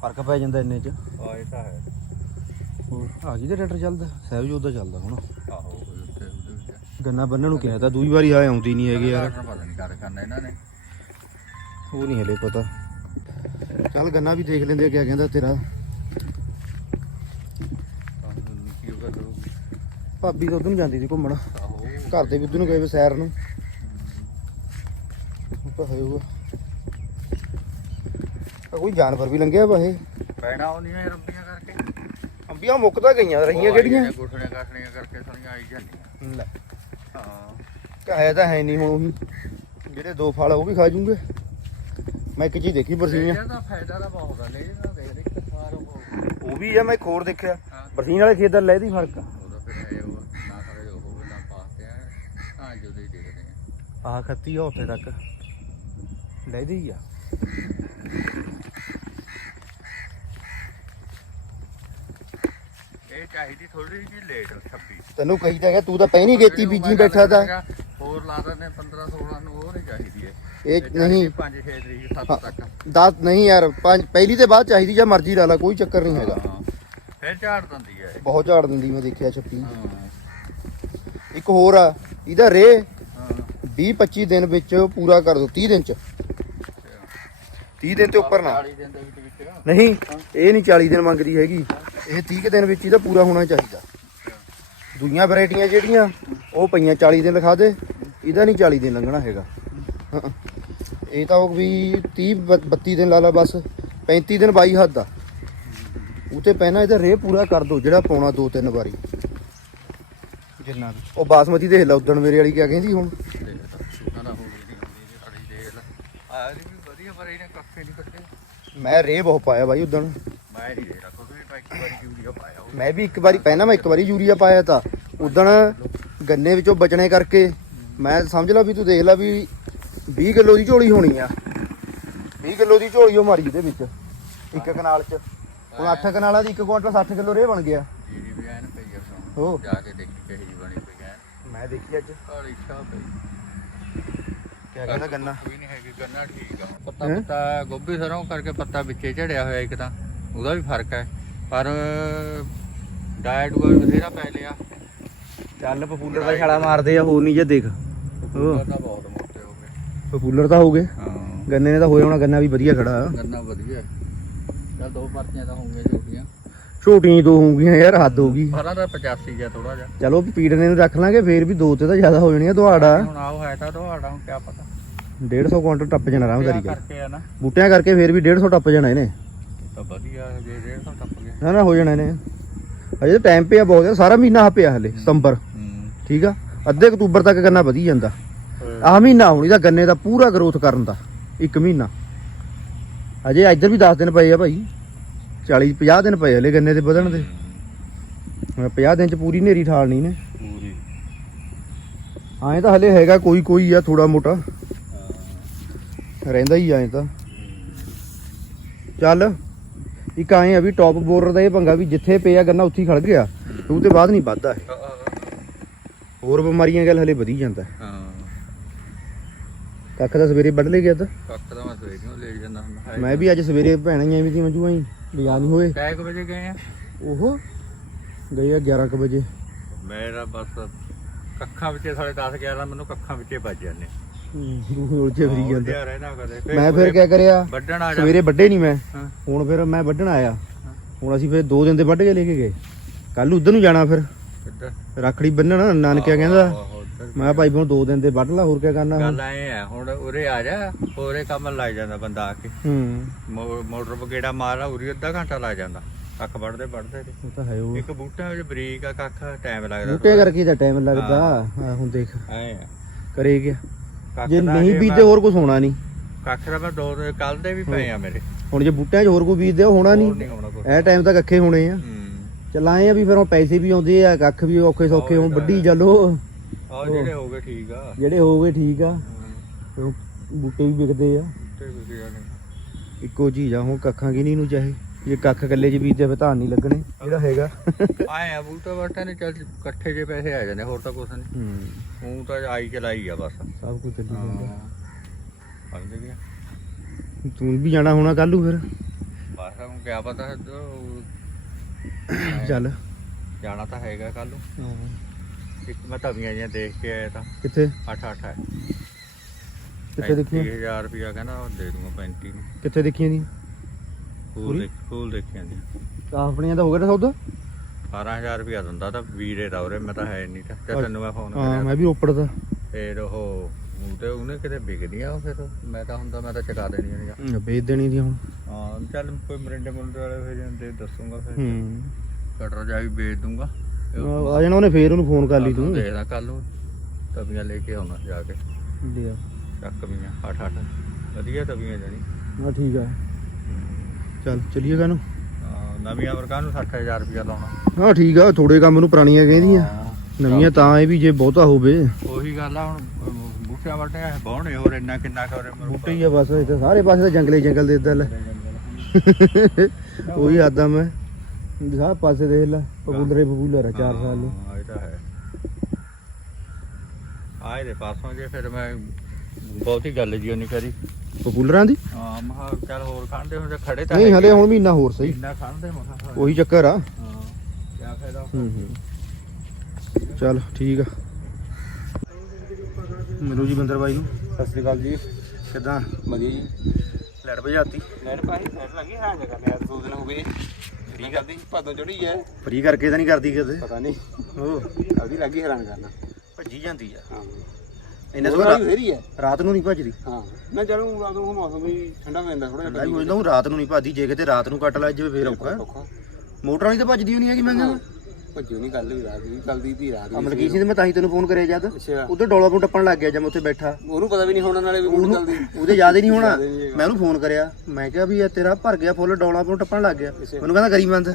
ਫ਼ਰਕ ਪੈ ਜਾਂਦਾ ਇੰਨੇ ਚ। ਆ ਇਹ ਤਾਂ ਹੈ। ਹੋਰ ਆ ਗਈ ਤੇ ਟਰੈਕਟਰ ਚੱਲਦਾ ਸਹਿਬਜੋਤ ਦਾ ਚੱਲਦਾ ਹੁਣ। ਆਹੋ ਉੱਤੇ ਉਹਦੇ ਵਿੱਚ ਗੰਨਾ ਬੰਨਣ ਨੂੰ ਕਿਹਾ ਤਾਂ ਦੂਜੀ ਵਾਰੀ ਆ ਆਉਂਦੀ ਨਹੀਂ ਹੈਗੀ ਯਾਰ। ਪਤਾ ਨਹੀਂ ਕਰ ਕਰਨਾ ਇਹਨਾਂ ਨੇ। ਉਹ ਨਹੀਂ ਹਲੇ ਪਤਾ। ਚੱਲ ਗੰਨਾ ਵੀ ਦੇਖ ਲੈਂਦੇ ਆ ਕਿਆ ਕਹਿੰਦਾ ਤੇਰਾ। ਭਾਬੀ ਤਾਂ ਉਧਰ ਨੂੰ ਜਾਂਦੀ ਸੀ ਘੁੰਮਣ। ਘਰ ਦੇ ਵੀ ਉਧਰ ਨੂੰ ਗਏ ਵੇ ਸੈਰ ਨੂੰ। ਉਹ ਉਹ ਕੋਈ ਜਾਨਵਰ ਵੀ ਲੰਘਿਆ ਵਾ ਇਹ। ਪੈਣਾ ਆਉਂਦੀਆਂ ਇਹ ਰੰਬੀਆਂ ਕਰਕੇ। ਅੰਬੀਆਂ ਮੁੱਕਦਾ ਗਈਆਂ ਰਹੀਆਂ ਕਿਹੜੀਆਂ? ਗੁੱਠਣੇ ਕਾਠਣੀਆਂ ਕਰਕੇ ਸਾਰੀਆਂ ਆਈ ਜਾਂਦੀਆਂ। ਲੈ। ਹਾਂ। ਕਹੇ ਤਾਂ ਹੈ ਨਹੀਂ ਹੁਣ ਉਹੀ ਜਿਹੜੇ ਦੋ ਫਲ ਉਹ ਵੀ ਖਾ ਜੂਗੇ। ਮੈਂ ਇੱਕ ਚੀਜ਼ ਦੇਖੀ ਬਰਸੀਆਂ ਇਹਦਾ ਤਾਂ ਫਾਇਦਾ ਤਾਂ ਬਹੁਤ ਆ ਲੈ ਇਹਦਾ ਦੇਖ ਦੇ ਇੱਕ ਸਾਰ ਉਹ ਉਹ ਵੀ ਆ ਮੈਂ ਇੱਕ ਹੋਰ ਦੇਖਿਆ। ਹਾਂ। ਬਰਸੀਨ ਵਾਲੇ ਖੇਤ ਦਾ ਲੈਦੀ ਫ਼ਰਕ ਆ। ਉਹਦਾ ਫਿਰ ਹੈ ਉਹ ਨਾ ਕਰੇ ਉਹ ਹੋਵੇ ਨਾ ਪਾਸਤੇ ਆ ਹਾਂ ਜਦੋਂ ਹੀ ਦੇਖਦੇ ਆ। ਆਹ ਖੱਤੀ ਆ ਉੱਥੇ ਤੱਕ। ਲੈਦੀ ਆ। ਇਹ ਚਾਹੀਦੀ ਥੋੜੀ ਜਿਹੀ ਲੇਟ 26 ਤੈਨੂੰ ਕਹੀ ਤਾਂ ਗਿਆ ਤੂੰ ਤਾਂ ਪਹਿਨੀ ਗੇਤੀ ਬੀਜੀ ਬੈਠਾ ਤਾਂ। ਹੋਰ ਲਾ ਦਿੰਦੇ 15 16 ਨੂੰ ਹੋਰ ਹੀ ਚਾਹੀਦੀ ਹੈ। ਇਹ ਨਹੀਂ। 5 6 ਤਰੀਕ 7 ਤੱਕ। ਦਸ ਨਹੀਂ ਯਾਰ ਪੰਜ ਪਹਿਲੀ ਤੇ ਬਾਅਦ ਚਾਹੀਦੀ ਜਾਂ ਮਰਜ਼ੀ ਲਾ ਲਾ ਕੋਈ ਚੱਕਰ ਨਹੀਂ ਹੈਗਾ। ਫਿਰ ਝਾੜ ਦਿੰਦੀ ਹੈ। ਬਹੁਤ ਝਾੜ ਦਿੰਦੀ ਮੈਂ ਦੇਖਿਆ ਛੱਪੀ। ਇੱਕ ਹੋਰ ਆ ਇਹਦਾ ਰੇ ਹਾਂ। 20 25 ਦਿਨ ਵਿੱਚ ਪੂਰਾ ਕਰ ਦੋ 30 ਦਿਨ ਚ। 30 ਦਿਨ ਤੇ ਉੱਪਰ ਨਾ। 40 ਦਿਨ ਦੇ ਵਿੱਚ ਵਿੱਚ। ਨਹੀਂ ਇਹ ਨਹੀਂ 40 ਦਿਨ ਮੰਗਦੀ ਹੈਗੀ। ਇਹ 30 ਕੁ ਦਿਨ ਵਿੱਚ ਇਹਦਾ ਪੂਰਾ ਹੋਣਾ ਚਾਹੀਦਾ। ਦੂਈਆਂ ਵੈਰਾਈਟੀਆਂ ਜਿਹੜੀਆਂ ਉਹ ਪਈਆਂ 40 ਦਿਨ ਲਿਖਾ ਦੇ ਇਹਦਾ ਨਹੀਂ 40 ਦਿਨ ਲੰਘਣਾ ਹੈਗਾ। ਇਹ ਤਾਂ ਉਹ ਵੀ 30 ਬ- 32 ਦਿਨ ਲਾ ਲਾ ਬਸ 35 ਦਿਨ ਬਾਈ ਹੱਦ ਆ। ਉਤੇ ਪਹਿਨਾ ਇਹਦਾ ਰੇ ਪੂਰਾ ਕਰ ਦੋ ਜਿਹੜਾ ਪਾਉਣਾ ਦੋ ਤਿੰਨ ਵਾਰੀ। ਜਿੰਨਾ ਉਹ ਬਾਸਮਤੀ ਦੇਖ ਲਾ ਉਦਣ ਮੇਰੇ ਵਾਲੀ ਕਿਆ ਕਹਿੰਦੀ ਹੁਣ। ਮੈਂ ਰੇ ਬਹੁਤ ਪਾਇਆ ਬਾਈ ਉਦਣ। ਮੈਂ ਨਹੀਂ ਵੀ ਮੈਂ ਇੱਕ ਵਾਰੀ ਪਾਇਆ। ਉਹ ਮੈਂ ਵੀ ਇੱਕ ਵਾਰੀ ਪਹਿਲਾਂ ਮੈਂ ਇੱਕ ਵਾਰੀ ਯੂਰੀਆ ਪਾਇਆ ਤਾਂ। ਉਦਣ ਗੰਨੇ ਵਿੱਚੋਂ ਬਚਣੇ ਕਰਕੇ ਮੈਂ ਸਮਝ ਲਾ ਵੀ ਤੂੰ ਦੇਖ ਲਾ ਵੀ 20 ਕਿਲੋ ਦੀ ਝੋਲੀ ਹੋਣੀ ਆ। 20 ਕਿਲੋ ਦੀ ਝੋਲੀ ਉਹ ਮਾਰੀ ਇਹਦੇ ਵਿੱਚ ਇੱਕ ਕਨਾਲ 'ਚ। ਹੁਣ 8 ਕਨਾਲਾਂ ਦੀ 1 ਕੁਇੰਟਲ 60 ਕਿਲੋ ਰੇ ਬਣ ਗਿਆ। ਜੀਰੀ ਵੀ ਐਨ ਪਈ ਆ ਫਿਰ ਹੋ। ਜਾ ਕੇ ਦੇਖੀ ਕਹੀ ਬਣੀ ਪਈ ਐਨ। ਮੈਂ ਦੇਖੀ ਅੱਜ। ਕਾਲੀ ਸ਼ਾਹ ਪਈ। ਕਿਆ ਕਹਿੰਦਾ ਗੰਨਾ? ਕੋਈ ਨਹੀਂ ਹੈਗੀ ਗੰਨਾ ਠੀਕ ਆ। ਪੱਤਾ ਗੋਭੀ ਸਰੋਂ ਕਰਕੇ ਪੱਤਾ ਵਿੱਚੇ ਝੜਿਆ ਹੋਇਆ ਇੱਕ ਤਾਂ। ਉਹਦਾ ਵੀ ਫ਼ਰਕ ਹੈ। ਪਰ ਡਾਇਟ ਉਹ ਵੀ ਬਥੇਰਾ ਪੈ ਲਿਆ। ਚੱਲ ਪਪੂਲਰ ਦਾ ਛਾਲਾ ਮਾਰਦੇ ਆ ਹੋਰ ਨਹੀਂ ਜੇ ਦੇਖ। ਉਹ ਤਾਂ ਬਹੁਤ ਮੋਟੇ ਹੋ ਗਏ। ਪਪੂਲਰ ਤਾਂ ਹੋ ਗਏ। ਹਾਂ। ਗੰਨੇ ਨੇ ਤਾਂ ਹੋਇਆ ਹੋਣਾ ਗੰਨਾ ਵੀ ਵਧੀਆ ਖੜਾ। ਗੰਨਾ ਵਧੀਆ। ਚੱਲ ਦੋ ਪਰਚੀਆਂ ਤਾਂ ਹੋਣਗੀਆਂ ਛੋਟੀਆਂ। ਛੋਟੀਆਂ ਦੋ ਹੋਊਗੀਆਂ ਯਾਰ ਹੱਦ ਹੋ ਗਈ। ਪਰਾਂ ਦਾ 85 ਜਿਹਾ ਥੋੜਾ ਜਿਹਾ। ਚਲੋ ਪੀੜਨੇ ਨੂੰ ਰੱਖ ਲਾਂਗੇ ਫੇਰ ਵੀ ਦੋ ਤੇ ਤਾਂ ਜ਼ਿਆਦਾ ਹੋ ਜਾਣੀਆਂ ਤੁਹਾਡਾ। ਹੁਣ ਆਓ ਹੈ ਤਾਂ ਤੁਹਾਡਾ ਹੁਣ ਕਿਆ ਪਤਾ। 150 ਕੁਇੰਟਲ ਟੱਪ ਜਾਣਾ ਆਰਾਮ ਕਰੀ ਕਿਆ ਕੇ ਕਰਕੇ ਬੂਟਿਆਂ ਕਰਕੇ ਫੇਰ ਵੀ 150 ਟੱਪ ਜਾਣਾ ਇਹਨੇ। ਤਾਂ ਵਧੀਆ ਜੇ 150 ਟੱਪ ਗਿਆ ਨਾ ਨਾ ਹੋ ਜਾਣਾ ਇਹਨੇ। ਅਜੇ ਟਾਈਮ ਪਿਆ ਬਹੁਤ ਸਾਰਾ ਮਹੀਨਾ ਪਿਆ ਹਲੇ ਸਤੰਬਰ। ਹੂੰ ਠੀਕ ਆ? ਅੱਧੇ ਅਕਤੂਬਰ ਤੱਕ ਗੰਨਾ ਵਧੀ ਜਾਂਦਾ। ਆਹ ਮਹੀਨਾ ਹੁਣ ਇਹਦਾ ਗੰਨੇ ਦਾ ਪੂਰਾ ਗਰੋਥ ਕਰਨ ਦਾ ਇੱਕ ਮਹੀਨਾ। ਅਜੇ ਇੱਧਰ ਵੀ 10 ਦਿਨ ਪਏ ਆ ਭਾਈ। 40 50 ਦਿਨ ਪਏ ਹਲੇ ਗੰਨੇ ਦੇ ਵਧਣ ਦੇ। 50 ਦਿਨ ਚ ਪੂਰੀ ਨੇਰੀ ਠਾਲਣੀ ਨੇ। ਪੂਰੀ। ਐਂ ਤਾਂ ਹਲੇ ਹੈਗਾ ਕੋਈ ਕੋਈ ਆ ਥੋੜਾ ਮੋਟਾ। ਰਹਿੰਦਾ ਹੀ ਐਂ ਤਾਂ। ਚੱਲ ਇੱਕ ਐਂ ਆ ਵੀ ਟੌਪ ਬੋਰਰ ਦਾ ਇਹ ਪੰਗਾ ਵੀ ਜਿੱਥੇ ਪਿਆ ਗੰਨਾ ਉੱਥੇ ਹੀ ਖੜ ਗਿਆ। ਉਹ ਤੇ ਬਾਅਦ ਨਹੀਂ ਵੱਧਦਾ ਇਹ। ਹੋਰ ਬਿਮਾਰੀਆਂ ਗੱਲ ਹਲੇ ਵਧੀ ਜਾਂਦਾ। ਹਾਂ। ਕੱਖ ਦਾ ਸਵੇਰੇ ਵੱਢ ਲੈ ਗਿਆ ਤਾਂ। ਕੱਟ ਦਾ ਮੈਂ ਸਵੇਰੇ ਨੂੰ ਲੈ ਜਾਂਦਾ ਹੁੰਦਾ ਮੈਂ ਵੀ ਅੱਜ ਸਵੇਰੇ ਭੈਣਾਂ ਹੀ ਐਵੇਂ ਦੀ ਮੰਜੂਆਂ ਹੀ ਲਿਆ ਨਹੀਂ ਹੋਏ। ਕਾਇਕ ਵਜੇ ਗਏ ਆ? ਉਹ ਗਏ ਆ 11 ਕੁ ਵਜੇ। ਮੇਰਾ ਬਸ ਕੱਖਾਂ ਵਿੱਚ ਸਾਢੇ 10 11 ਮੈਨੂੰ ਕੱਖਾਂ ਵਿੱਚੇ ਵੱਜ ਜਾਂਦੇ। ਰੂਹ ਉਲਝੇ ਫਰੀ ਜਾਂਦਾ। ਉਲਝਿਆ ਰਹਿਣਾ ਕਦੇ। ਮੈਂ ਫਿਰ ਕਿਆ ਕਰਿਆ ਵੱਢਣ ਆ ਜਾ। ਸਵੇਰੇ ਵੱਡੇ ਨਹੀਂ ਮੈਂ। ਹੁਣ ਫਿਰ ਮੈਂ ਵੱਢਣ ਆਇਆ। ਹੁਣ ਅਸੀਂ ਫਿਰ ਦੋ ਦਿਨ ਦੇ ਵੱਢ ਕੇ ਲੈ ਕੇ ਗਏ। ਕੱਲ ਉਧਰ ਨੂੰ ਜਾਣਾ ਫਿਰ। ਕਿੱਧਰ? ਰੱਖੜੀ ਬੰਨਣ ਨਾਨਕਿਆ ਕਹਿੰਦਾ। ਆਹੋ, ਮੈਂ ਕਿਹਾ ਭਾਈ ਹੁਣ ਦੋ ਦਿਨ ਦੇ ਵੱਢ ਲਾ ਹੋਰ ਕੀ ਕਰਨਾ ਹੁਣ? ਗੱਲ ਐ ਆ ਹੁਣ ਉਰੇ ਆ ਜਾ ਹੋਰੇ ਕੰਮ ਲੱਗ ਜਾਂਦਾ ਬੰਦਾ ਆ ਕੇ। ਹੂੰ। ਮੋ- ਮੋਟਰ ਬਗੇੜਾ ਮਾਰਾ ਉਰੀ ਅੱਧਾ ਘੰਟਾ ਲੱਗ ਜਾਂਦਾ। ਕੱਖ ਵੜਦੇ ਵੜਦੇ ਤੇ। ਉਹ ਤਾਂ ਹੈ ਉਹ। ਇੱਕ ਬੂਟਾ ਵਿੱਚ ਬਰੀਕ ਆ ਕੱਖ ਟਾਈਮ ਲੱਗਦਾ ਬੂਟੇ ਕਰਕੇ ਤਾਂ ਟਾਈਮ ਲੱਗਦਾ। ਹਾਂ। ਹੁਣ ਦੇਖ। ਐ ਆ। ਕਰੇ ਗਿਆ। ਕੱਖ ਜੇ ਦਾ ਨਹੀਂ ਜੇ ਬੀਜਦੇ ਮੈਂ- ਹੋਰ ਕੁਝ ਹੋਣਾ ਨਹੀਂ। ਕੱਖ ਦਾ ਮੈਂ ਦੋ ਕੱਲ ਦੇ ਵੀ ਪਏ ਆ ਮੇਰੇ। ਹੁਣ ਜੇ ਬੂਟਿਆਂ 'ਚ ਹੋਰ ਕੋਈ ਬੀਜਦੇ ਉਹ ਹੋਣਾ ਹੋਰ ਨਹੀਂ। ਨਹੀਂ ਹੋਣਾ ਕੁਛ। ਇਹ ਟਾਈਮ ਤੱਕ ਅੱਖੇ ਹੋਣੇ ਆ। ਹੂੰ। ਚਲਾਏ ਆ ਵੀ ਫਿਰ ਹੁਣ ਪੈਸੇ ਵੀ ਆਉਂਦੇ ਆ ਕੱਖ ਵੀ ਔਖੇ ਸੌਖੇ ਹੁਣ ਵੱਢੀ ਚੱਲੋ। ਆ ਜਿਹੜੇ ਹੋ ਗਏ ਠੀਕ ਆ। ਜਿਹੜੇ ਹੋਵੇ ਠੀਕ ਆ। ਹੂੰ, ਫਿਰ ਬੂਟੇ ਵੀ ਵਿਕਦੇ ਆ। ਤੇ ਇੱਕੋ ਚੀਜ਼ ਆ ਹੁਣ ਕੱਖਾਂ ਕੀ ਨਹੀਂ ਨੂੰ ਚਾਹੇ। ਜੇ ਕੱਖ ਇਕੱਲੇ 'ਚ ਬੀਜਦੇ ਫਿਰ ਨਹੀਂ ਲੱਗਣੇ ਜਿਹੜਾ ਹੈਗਾ। ਆਏ ਆ ਬੂਟਾ ਵਾਟਾ ਨੇ ਚੱਲ ਇਕੱਠੇ ਜੇ ਪੈਸੇ ਆ ਜਾਂਦੇ ਹੋਰ ਤਾਂ ਕੁਛ ਨਹੀਂ। ਹੂੰ। ਹੂੰ ਤਾਂ ਆਈ ਚਲਾਈ ਆ ਬਸ। ਸਭ ਕੁਝ ਚੱਲੀ ਜਾਂਦਾ। ਹਾਂ। ਸਮਝ ਗਿਆ। ਤੂੰ ਵੀ ਜਾਣਾ ਹੋਣਾ ਕੱਲੂ ਫਿਰ। ਬਸ ਹੁਣ ਕਿਆ ਪਤਾ ਚੱਲ। ਜਾਣਾ ਤਾਂ ਹੈਗਾ ਕੱਲ ਨੂੰ। ਇੱਕ ਮੈਂ ਤਵੀਆਂ ਜਿਹੀਆਂ ਦੇਖ ਕੇ ਆਇਆ ਤਾਂ। ਕਿੱਥੇ? 8 8 ਹੈ। ਕਿੱਥੇ ਦੇਖੀਆਂ? 30000 ਰੁਪਿਆ ਕਹਿੰਦਾ ਉਹ ਦੇ ਦੂੰਗਾ 35 ਨੂੰ। ਕਿੱਥੇ ਦੇਖੀਆਂ ਦੀ ਫੂਲ ਦੇਖ ਫੂਲ ਦੇਖਿਆ ਜੀ। ਆਪਣੀਆਂ ਤਾਂ ਹੋ ਗਿਆ ਸੌਦਾ? 18000 ਰੁਪਿਆ ਦਿੰਦਾ ਤਾਂ ਵੀਰੇ ਦਾ ਉਰੇ ਮੈਂ ਤਾਂ ਹੈ ਨਹੀਂ ਤਾਂ। ਤੇ ਤੈਨੂੰ ਮੈਂ ਫੋਨ ਹਾਂ ਕਰਿਆ ਮੈਂ ਵੀ ਰੋਪੜ ਦਾ। ਫਿਰ ਉਹ ਉਹ ਤੇ ਉਹਨੇ ਕਿਤੇ ਵਿਕਦੀਆਂ ਉਹ ਫਿਰ? ਮੈਂ ਤਾਂ ਹੁੰਦਾ ਮੈਂ ਤਾਂ ਚਕਾ ਦੇਣੀਆਂ ਨੇ ਵੇਚ ਦੇਣੀ ਦੀ ਹੁਣ। ਹਾਂ ਚੱਲ ਕੋਈ ਮਰਿੰਡੇ ਮੁੰਡੇ ਵਾਲੇ ਫਿਰ ਜਾਂਦੇ ਦੱਸੂਗਾ ਫਿਰ। ਹੂੰ। ਕਟਰ ਜਾ ਵੀ ਵੇਚ ਦੂੰਗਾ। ਆ ਜਾਣਾ ਉਹਨੇ ਫੇਰ ਉਹਨੂੰ ਫੋਨ ਕਰ ਲਈ ਤੂੰ। ਦੇਖਦਾ ਕੱਲ ਨੂੰ। ਤਵੀਆਂ ਲੈ ਕੇ ਆਉਣਾ ਜਾ ਕੇ। ਲਿਆ ਚੱਕ ਵੀਆਂ 8 8 ਵਧੀਆ ਤਵੀਆਂ ਜਾਨੀ ਹਾਂ ਠੀਕ ਆ। ਚੱਲ ਚਲੀਏ ਕਾ ਨੂੰ। ਹਾਂ, ਨਵੀਆਂ ਵਰਕਾਂ ਨੂੰ 60000 ਰੁਪਇਆ ਲਾਉਣਾ। ਹਾਂ ਠੀਕ ਆ ਥੋੜੇ ਕੰਮ ਨੂੰ ਪੁਰਾਣੀਆਂ ਕਹਿੰਦੀਆਂ। ਨਵੀਆਂ ਤਾਂ ਇਹ ਵੀ ਜੇ ਬਹੁਤਾ ਹੋਵੇ। ਉਹੀ ਗੱਲ ਆ ਹੁਣ ਅਮ, ਬੂਟਿਆਂ ਵਾਟੇ ਬਾਹਣੇ ਹੋਰ ਇੰਨਾ ਕਿੰਨਾ ਕਰੇ ਬੂਟੇ ਹੀ ਆ ਬਸ ਇੱਥੇ ਸਾਰੇ ਪਾਸੇ ਤਾਂ ਜੰਗਲੇ ਹੀ ਜੰਗਲ ਦੇ ਇਦਾਂ ਲੈ। ਉਹੀ ਆਦਾ ਮੈਂ ਸਾਰੇ ਪਾਸੇ ਦੇਖ ਲੈ ਪਪੂਲਰੇ ਪਪੂਲਰ ਆ 4 ਸਾਲ ਨੂੰ ਹਾਂ ਇਹ ਤਾਂ ਹੈ। ਆਏ ਦੇ ਪਾਸੋਂ ਜੇ ਫਿਰ ਮੈਂ ਬਹੁਤੀ ਗੱਲ ਜੀ ਨਹੀਂ ਕਰੀ। ਪਪੂਲਰਾਂ ਦੀ? ਹਾਂ ਮਹਾ ਚੱਲ ਹੋਰ ਖਾਂਦੇ ਹੁੰਦੇ ਖੜੇ ਤਾਂ ਨਹੀਂ ਹਲੇ। ਹੁਣ ਮਹੀਨਾ ਹੋਰ ਸਹੀ। ਇੰਨਾ ਖਾਂਦੇ ਮਹਾ ਉਹੀ ਚੱਕਰ ਆ। ਹਾਂ ਕਿਆ ਫਾਇਦਾ। ਹੂੰ ਹੂੰ। ਚੱਲ ਠੀਕ ਆ। ਮਿਲੋ ਜੀ ਬੰਦਰ ਬਾਈ ਨੂੰ। ਸਤਿ ਸ੍ਰੀ ਅਕਾਲ ਜੀ। ਕਿਦਾਂ? ਵਧੀਆ ਜੀ। ਲੈਟ ਭਜਾਤੀ। ਲੈਣ ਪਾਈ ਲੈਣ ਲੱਗੀ ਹਾਂ ਜਗ੍ਹਾ ਮੈਂ ਦੋ ਦਿਨ ਹੋ ਗਏ ਫਰੀ ਕਰਦੀ ਭਾਦੋਂ ਚੜੀ ਹੈ। ਫਰੀ ਕਰਕੇ ਤਾਂ ਨਹੀਂ ਕਰਦੀ ਕਦੇ। ਪਤਾ ਨਹੀਂ। ਉਹ ਉਹਦੀ ਲੱਗੀ ਹੈਰਾਨ ਕਰਨਾ। ਭੱਜੀ ਜਾਂਦੀ ਆ। ਹਾਂ। ਇਹਨਾਂ ਸਵੇਰ ਵੀ ਫੇਰੀ ਹੈ? ਰਾਤ ਨੂੰ ਨਹੀਂ ਭੱਜਦੀ। ਹਾਂ। ਮੈਂ ਚਲੂ ਰਾਤ ਨੂੰ ਮੌਸਮ ਵੀ ਠੰਡਾ ਹੋ ਜਾਂਦਾ ਥੋੜਾ ਠੰਡਾ ਵੀ ਹੋ ਜਾਂਦਾ ਉਹ ਰਾਤ ਨੂੰ ਨਹੀਂ ਭੱਜਦੀ। ਜੇ ਕਿਤੇ ਰਾਤ ਨੂੰ ਕੱਟ ਲੱਜ ਜਾਵੇ ਫੇਰ ਔਖਾ ਔਖਾ। ਮੋਟਰ ਵਾਲੀ ਤਾਂ ਭੱਜਦੀ ਹੋਣੀ ਹੈਗੀ ਮੈਂ ਕਹਿੰਦਾ। ਭੱਜੋ ਨਹੀਂ ਗੱਲ ਵੀ ਰਾਤ ਦੀ ਚੱਲਦੀ ਤੀ ਰਾਤ ਅਮਲ ਕੀ ਸੀ ਤੇ ਮੈਂ ਤਾਂ ਹੀ ਤੈਨੂੰ ਫੋਨ ਕਰਿਆ ਜਦ ਅੱਛਾ। ਉਧਰ ਡੋਲਾ ਤੋਂ ਟੱਪਣ ਲੱਗ ਗਿਆ ਜਦ ਮੈਂ ਉੱਥੇ ਬੈਠਾ। ਉਹਨੂੰ ਪਤਾ ਵੀ ਨਹੀਂ ਹੋਣਾ ਨਾਲੇ ਵੀ ਗੁੱਡ ਚੱਲਦੀ। ਉਹਦੇ ਯਾਦ ਹੀ ਨਹੀਂ ਹੋਣਾ। ਮੈਂ ਉਹਨੂੰ ਫੋਨ ਕਰਿਆ। ਮੈਂ ਕਿਹਾ ਵੀ ਇਹ ਤੇਰਾ ਭਰ ਗਿਆ ਫੁੱਲ ਡੋਲਾ ਤੋਂ ਟੱਪਣ ਲੱਗ ਗਿਆ। ਮੈਨੂੰ ਕਹਿੰਦਾ ਕਰੀ ਬੰਦ।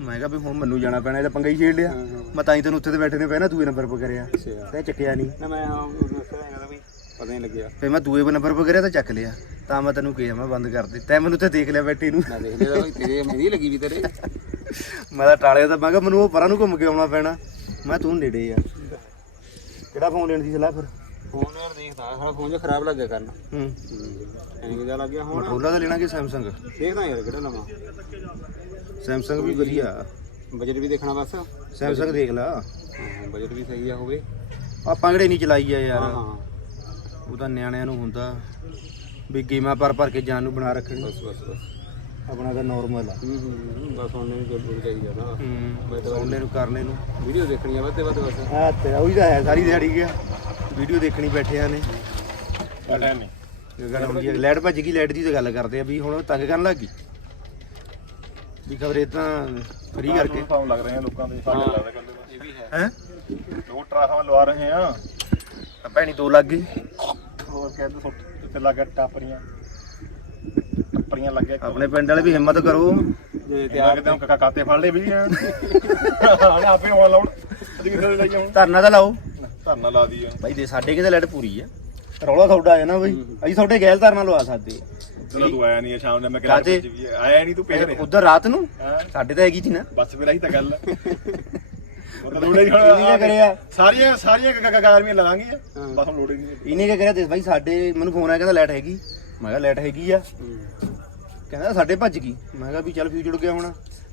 ਮੈਂ ਕਿਹਾ ਵੀ ਹੁਣ ਮੈਨੂੰ ਜਾਣਾ ਪੈਣਾ ਇਹਦਾ ਪੰਗਾ ਹੀ ਛੇੜ ਲਿਆ। ਮੈਂ ਤਾਂ ਹੀ ਤੈਨੂੰ ਉੱਥੇ ਤੇ ਬੈਠੇ ਨੇ ਪਹਿਲਾਂ ਦੂਏ ਨੰਬਰ 'ਤੇ ਕਰਿਆ। ਤੇ ਚੱਕਿਆ ਨਹੀਂ। ਨਾ ਮੈਂ ਉਹਨੂੰ ਦੱਸਿਆ ਕਹਿੰਦਾ ਵੀ ਪਤਾ ਨਹੀਂ ਲੱਗਿਆ। ਫੇ ਮੈਂ ਦੂਏ ਨੰਬਰ 'ਤੇ ਕਰਿਆ ਤਾਂ ਚੱਕ ਲਿਆ। ਤਾਂ ਮੈਂ ਤੈਨੂੰ ਕਿਹਾ ਮੈਂ ਬੰਦ ਕਰ ਦੇ ਤੈਂ ਮੈਨੂੰ ਉੱਥੇ ਦੇਖ ਲਿਆ ਬੈਠੇ ਨੂੰ। ਮੈਂ ਦੇਖ ਲਿਆ ਤੇਰੇ ਮੇਰੀ ਲੱਗੀ ਵੀ ਤੇਰੇ। ਮੈਂ ਤਾਂ ਟਾਲਿਆ ਤਾਂ ਮੈਂ ਕਿਹਾ ਮੈਨੂੰ ਉਹ ਪਰਾਂ ਨੂੰ ਘੁੰਮ ਕੇ ਆਉਣਾ ਪੈਣਾ। ਮੈਂ ਤੂੰ ਨੇੜੇ ਆ। ਕਿਹੜਾ ਫੋਨ ਲੈਣ ਦੀ ਸਲਾਹ ਫਿਰ? ਫੋਨ ਯਾਰ ਦੇਖਦਾ ਸਾਡਾ ਫੋਨ ਜਿਹਾ ਖਰਾਬ ਲੱਗਿਆ ਕਰਨ। ਹੂੰ। ਐਂ ਕਿਦਾ ਲੱਗ ਗਿਆ ਹੁਣ? ਮਟਰੋਲਾ ਦਾ ਲੈਣਾ ਕਿ ਸੈਮਸੰਗ ਦੇਖਦਾ ਯਾਰ ਕਿਹੜਾ ਲਵਾਂ ਸੈਮਸੰਗ ਵੀ ਵਧੀਆ। ਬਜਟ ਵੀ ਦੇਖਣਾ ਬਸ। ਸੈਮਸੰਗ ਦੇਖ ਲਾ। ਹਾਂ ਬਜਟ ਵੀ ਸਹੀ ਆ ਹੋਵੇ। ਆਪਾਂ ਕਿਹੜੇ ਨਹੀਂ ਚਲਾਈ ਆ ਹਾਂ ਯਾਰ ਹਾਂ। ਉਹ ਤਾਂ ਨਿਆਣਿਆਂ ਨੂੰ ਹੁੰਦਾ ਵੀ ਗੇਮਾਂ ਪਰ ਪਰ ਕੇ ਜਾਨ ਨੂੰ ਬਣਾ ਰੱਖਣੀ ਬਸ ਬਸ ਬਸ। ਆਪਣਾ ਤਾਂ ਨਾਰਮਲ ਆ। ਹੂੰ ਹੂੰ ਬਸ ਉਹਨੇ ਵੀ ਜਰੂਰ ਚਾਹੀਦਾ ਨਾ। ਹੂੰ ਸੌਣੇ ਨੂੰ ਕਰਨੇ ਨੂੰ। ਵੀਡੀਓ ਦੇਖਣੀ ਆ ਵੱਧੇ ਵੱਧ ਬਸ। ਆ ਤੇ ਉਹੀ ਤਾਂ ਹੈ ਸਾਰੀ ਦਿਹਾੜੀ ਗਿਆ। ਵੀਡੀਓ ਦੇਖਣੀ ਬੈਠਿਆਂ ਨੇ। ਆ ਟਾਈਮ ਨਹੀਂ ਗੱਲ ਹੁੰਦੀ ਹੈ ਲਾਈਟ ਭੱਜ ਗਈ ਲਾਈਟ ਦੀ ਤਾਂ ਗੱਲ ਕਰਦੇ ਆ ਵੀ ਹੁਣ ਤੰਗ ਕਰਨ ਲੱਗ ਗਈ। ਵੀ ਖਬਰੇ ਤਾਂ ਫਰੀ ਕਰਕੇ। ਫਾਰਮ ਲੱਗ ਰਹੇ ਆ ਲੋਕਾਂ ਦੇ ਸਾਡੇ ਲੱਗਦਾ ਕੱਲੇ ਇਹ ਵੀ ਹੈ। ਹੈ? ਦੋ ਟਰਾਫਾਂ ਲਵਾ ਰਹੇ ਆ। ਭੈਣੀ ਦੋ ਲੱਗ ਗਈ ਹੋਰ ਕਹਿੰਦੇ ਸੁੱਟ ਤੇ ਲੱਗ ਟਾਪਰੀਆਂ। ਟੱਪਰੀਆਂ ਲੱਗ ਆਪਣੇ ਪਿੰਡ ਵਾਲੇ ਵੀ ਹਿੰਮਤ ਕਰੋ। ਜੇ ਤੇ ਆ ਕੇ ਕਾਕਾ ਕਾਤੇ ਫੜ ਲਏ ਵੀ ਆ। ਆਪੇ ਆਉਣ ਲਾਉਣ। ਹੁਣ? ਧਰਨਾ ਤਾਂ ਲਾਓ। ਧਰਨਾ ਲਾ ਦੀ ਆ ਬਾਈ ਦੇ ਸਾਡੇ ਕਿਤੇ ਲਾਈਟ ਪੂਰੀ ਆ। ਰੌਲਾ ਤੁਹਾਡਾ ਹੈ ਨਾ ਬਈ। ਅਸੀਂ ਤੁਹਾਡੇ ਗੈਲ ਧਰਨਾ ਲਵਾ ਸਕਦੇ ਚਲੋ ਤੂੰ ਆਇਆ ਨਹੀਂ ਸ਼ਾਮ ਨੂੰ ਮੈਂ? ਕਿਹਾ ਆਇਆ ਨਹੀਂ ਤੂੰ ਪਿਆ ਰਿਹਾ। ਉਧਰ ਰਾਤ ਨੂੰ? ਸਾਡੇ ਤਾਂ ਹੈਗੀ ਸੀ ਨਾ। ਬਸ ਫਿਰ ਆਹੀ ਤਾਂ ਗੱਲ ਲੋੜੇ ਹੁਣ। ਇਹਨੇ ਕਿਆ ਕਰਿਆ? ਸਾਰੀਆਂ ਸਾਰੀਆਂ ਗਾਰਮੀਆਂ ਲਵਾਂਗੀਆਂ ਬਸ ਹੁਣ ਲੋੜੇ ਨਹੀਂ ਇਹਨੇ ਕੀ ਕਰਿਆ? ਤੇ ਬਾਈ ਸਾਡੇ ਮੈਨੂੰ ਫੋਨ ਆਇਆ ਕਹਿੰਦਾ ਲਾਈਟ ਹੈਗੀ। ਮੈਂ ਕਿਹਾ ਲਾਈਟ ਹੈਗੀ ਆ। ਕਹਿੰਦਾ ਸਾਡੇ ਭੱਜ ਗਈ। ਮੈਂ ਕਿਹਾ ਵੀ ਚੱਲ ਫਿਊਜ਼ ਉੜ ਗਿਆ ਹੁਣ।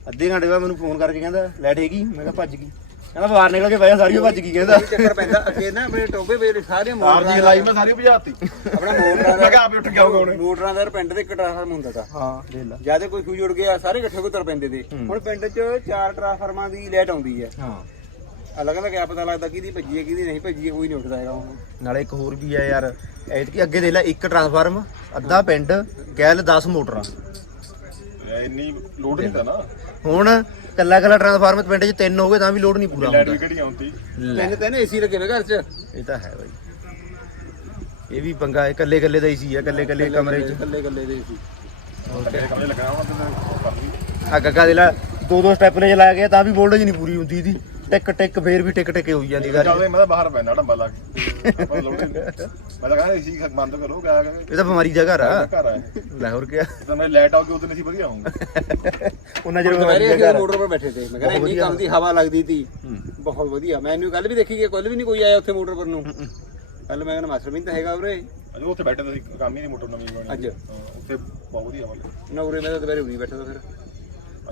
ਅੱਧੇ ਘੰਟੇ ਬਾਅਦ ਮੈਨੂੰ ਫੋਨ ਕਰਕੇ ਕਹਿੰਦਾ ਲਾਈਟ ਹੈਗੀ। ਮੈਂ ਕਿਹਾ ਭੱਜ ਗਈ। ਕਹਿੰਦਾ ਬਾਹਰ ਨਿਕਲ ਕੇ ਬਾਇਆ ਸਾਰੀ ਉਹ ਭੱਜ ਗਈ ਕਹਿੰਦਾ। ਚੱਕਰ ਪੈਂਦਾ ਅੱਗੇ ਨਾ ਮੇਰੇ ਟੋਬੇ ਵੇ ਸਾਰੇ ਆਰ ਮੋਟਰਾਂ ਜੀ ਲਾਈ ਮੈਂ ਸਾਰੀ ਭਜਾਤੀ। ਆਪਣਾ ਮੋਟਰਾਂ ਮੈਂ ਕਿਹਾ ਆਪੇ ਉੱਠ ਗਿਆ ਹੋਗਾ ਉਹਨੇ ਮੋਟਰਾਂ ਦਾ ਪਿੰਡ ਦੇ ਇੱਕ ਟਰਾਂਸਫਾਰਮ ਹੁੰਦਾ ਤਾ। ਹਾਂ ਦੇਖ ਲਾ। ਜ਼ਿਆਦਾ ਕੋਈ ਫਿਊਜ਼ ਉੜ ਗਿਆ ਸਾਰੇ ਇਕੱਠੇ ਕੋ ਤੁਰ ਪੈਂਦੇ ਤੇ। ਹੁਣ ਪਿੰਡ 'ਚ ਚਾਰ ਟਰਾਂਸਫਾਰਮਾਂ ਦੀ ਲਾਈਟ ਆਉਂਦੀ ਹੈ। ਹਾਂ। ਅਲੱਗ ਅਲੱਗ ਕਿਆ ਪਤਾ ਲੱਗਦਾ ਕਿਹਦੀ ਭੱਜੀ ਹੈ ਕਿਹਦੀ ਨਹੀਂ ਭੱਜੀ ਹੈ ਕੋਈ ਨਹੀਂ ਉੱਠਦਾ ਹੈਗਾ ਹੁਣ। ਨਾਲੇ ਇੱਕ ਹੋਰ ਵੀ ਆ ਯਾਰ ਐਤਕੀ ਅੱਗੇ ਦੇ ਲੈ ਇੱਕ ਟਰਾਂਸਫਾਰਮ ਅੱਧਾ ਪਿੰਡ ਗੈਲ 10 ਮੋਟਰਾਂ। ਇੰਨੀ ਲੋਡ ਨਹੀਂ ਤਾਂ ਨਾ। ਹੁਣ ਕੱਲਾ ਕੱਲਾ ਟਰਾਂਸਫਾਰਮ ਪਿੰਡ 'ਚ ਤਿੰਨ ਹੋ ਗਏ ਤਾਂ ਵੀ ਲੋਡ ਨਹੀਂ ਪੂਰਾ ਲਾਈਟ ਵੀ ਹੁੰਦਾ। ਕਿਹੜੀ ਆਉਂਦੀ? ਤਿੰਨ ਤਿੰਨ ਏਸੀ ਲੱਗੇ ਨੇ ਘਰ 'ਚ। ਇਹ ਤਾਂ ਹੈ ਬਾਈ। ਇਹ ਵੀ ਪੰਗਾ ਹੈ ਕੱਲੇ ਕੱਲੇ ਦਾ ਹੀ ਸੀ ਆ ਕੱਲੇ ਕੱਲੇ ਕਮਰੇ 'ਚ। ਕੱਲੇ ਕੱਲੇ ਦੇ ਏਸੀ ਕੱਲੇ ਕਮਰੇ ਲੱਗਾ ਹੋਣਾ ਤੇ ਕਰ ਲਈ ਆ ਗੱਗਾ ਦੇ ਲੈ ਦੋ ਦੋ ਸਟੈਪ ਲੈ ਚਲਾਇਆ ਗਿਆ ਤਾਂ ਵੀ ਵੋਲਟੇਜ ਨਹੀਂ ਪੂਰੀ ਹੁੰਦੀ ਇਹਦੀ। ਟਿਕ ਟਿਕ ਫੇਰ ਵੀ ਟਿਕ ਟਿਕ ਹੋਈ ਜਾਂਦੀ ਸਾਰੀ। ਚੱਲਦੇ ਮੈਂ ਤਾਂ ਬਾਹਰ ਪੈਣਾ ਡੰਬਾ ਲਾ ਕੇ। ਆਪਾਂ ਲੋਡ ਨਹੀਂ। ਮੈਂ ਤਾਂ ਕਹਿੰਦਾ ਏਸੀ ਬੰਦ ਕਰੋ ਕਿਆ ਇਹ ਤਾਂ ਬਿਮਾਰੀ ਦਾ ਘਰ ਆ। ਘਰ ਆ ਲੈ ਹੋਰ ਕਿਆ ਤਾਂ ਮੈਂ ਲਾਈਟ ਆਉਗੀ ਉਦੋਂ ਨਹੀਂ ਸੀ ਵਧੀਆ ਹੋਊਗਾ ਉਹਨਾਂ ਜਿਹੜੇ ਬਿਮਾਰੀ ਦੁਪਹਿਰੇ ਦਾ ਘਰ ਮੋਟਰ 'ਤੇ ਬੈਠੇ ਤੇ। ਮੈਂ ਕਹਿੰਦਾ ਇੰਨੀ। ਕੰਮ ਦੀ ਹਵਾ ਲੱਗਦੀ ਹੂੰ। ਬਹੁਤ ਵਧੀਆ। ਮੈਨੂੰ ਕੱਲ ਵੀ ਦੇਖੀ ਕਿ ਕੱਲ ਵੀ ਨਹੀਂ ਕੋਈ ਆਇਆ ਉੱਥੇ ਮੋਟਰ ਪਰ ਨੂੰ। ਕੱਲ ਮੈਂ ਕਹਿੰਦਾ ਮਾਸਟਰ ਵੀ ਤਾਂ ਹੈਗਾ ਉਰੇ। ਅਜੇ ਉੱਥੇ ਬੈਠੇ ਤੁਸੀਂ ਕੰਮ ਹੀ ਨਹੀਂ ਮੋਟਰ ਨਵੀਂ ਬਣੀ ਅੱਜ? ਹਾਂ, ਉੱਥੇ ਬਹੁਤ ਵਧੀਆ ਵਾਲੇ ਨਾ ਉਰੇ ਮੈਂ ਤਾਂ ਦੁਪਹਿਰੇ ਨਹੀਂ ਬੈਠਾ ਤਾਂ ਫਿਰ।